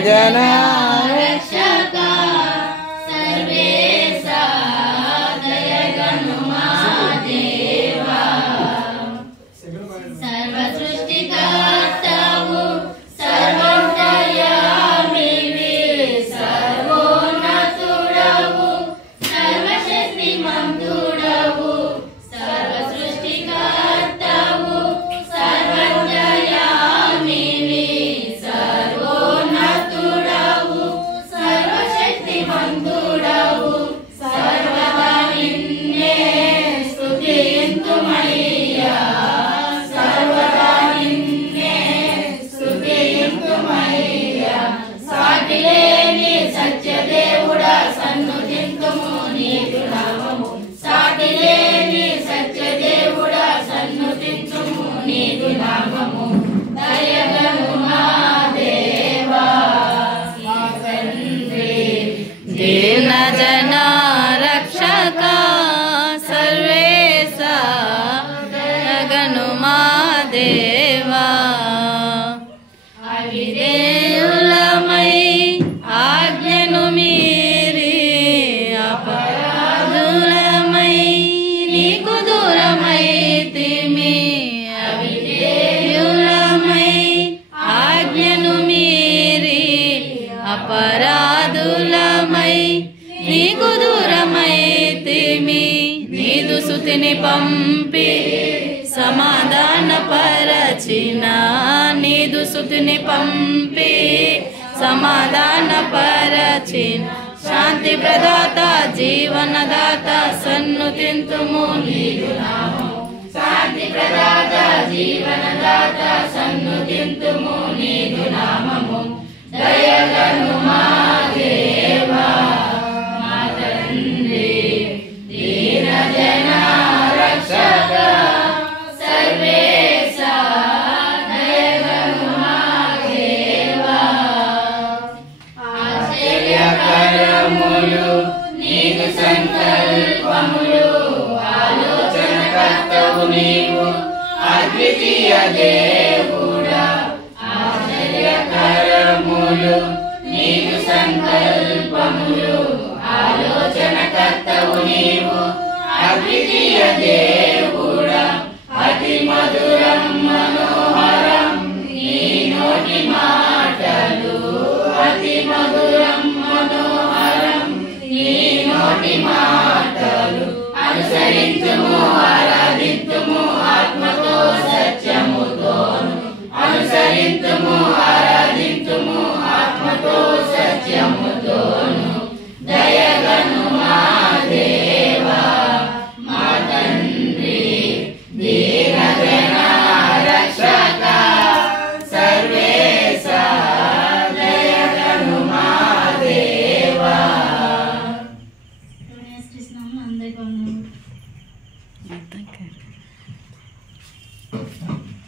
जना रक्षका सर्वेशा दयगनुमा देवा सर्वसृष्टिकर्तावु सर्वोन्तर्यामिवे सर्वोन्नतुडवु सर्वशक्तिमन्तुडवु सर्वसृष्टिकर्तावु सर्वोन्तर्यामिवे सर्वोन्नतुडवु सर्वशक्तिमन्तुडवु सर्वदा నిన్నే స్తుతింతుమయ్యా सर्वदा నిన్నే స్తుతింతుమయ్యా సాటిలేని సత్యదేవుడా సన్నుతింతుము నీదు నామము సాటిలేని సత్యదేవుడా సన్నుతింతుము నీదు నామము దయగను మా దేవా మా తండ్రి दीन जना रक्षका सर्वेशा दयगनुमा देवा అవిధేయులమై ఆజ్ఞను మీరి అపరాధులమై నీకు దూరమైతిమి అవిధేయులమై ఆజ్ఞను మీరి అపరాధులమై నీకు దూరమైతిమి నీదు సుతిని పంపి సమాధాన పరచిన నీదు సుతిని పంపి సమాధాన పరచిన శాంతి ప్రదాత జీవనదాత సన్నుతింతుము నీదు నామము శాంతి ప్రదాత జీవనదాత సన్నుతింతుము నీదు నామము దయగను మా దేవా మా తండ్రి దీన జన రక్షక సర్వేశా దయగను మా దేవా ఆశ్చర్యకరములు నీకు సంకల్పములు ఆలోచనకర్తవు నీవు అద్వితీయ దేవుడా ఆశ్చర్యకరములు నీకు సంకల్పములు ఆలోచనకర్తవు నీవు అద్వితీయ దేవుడా అతి మధురం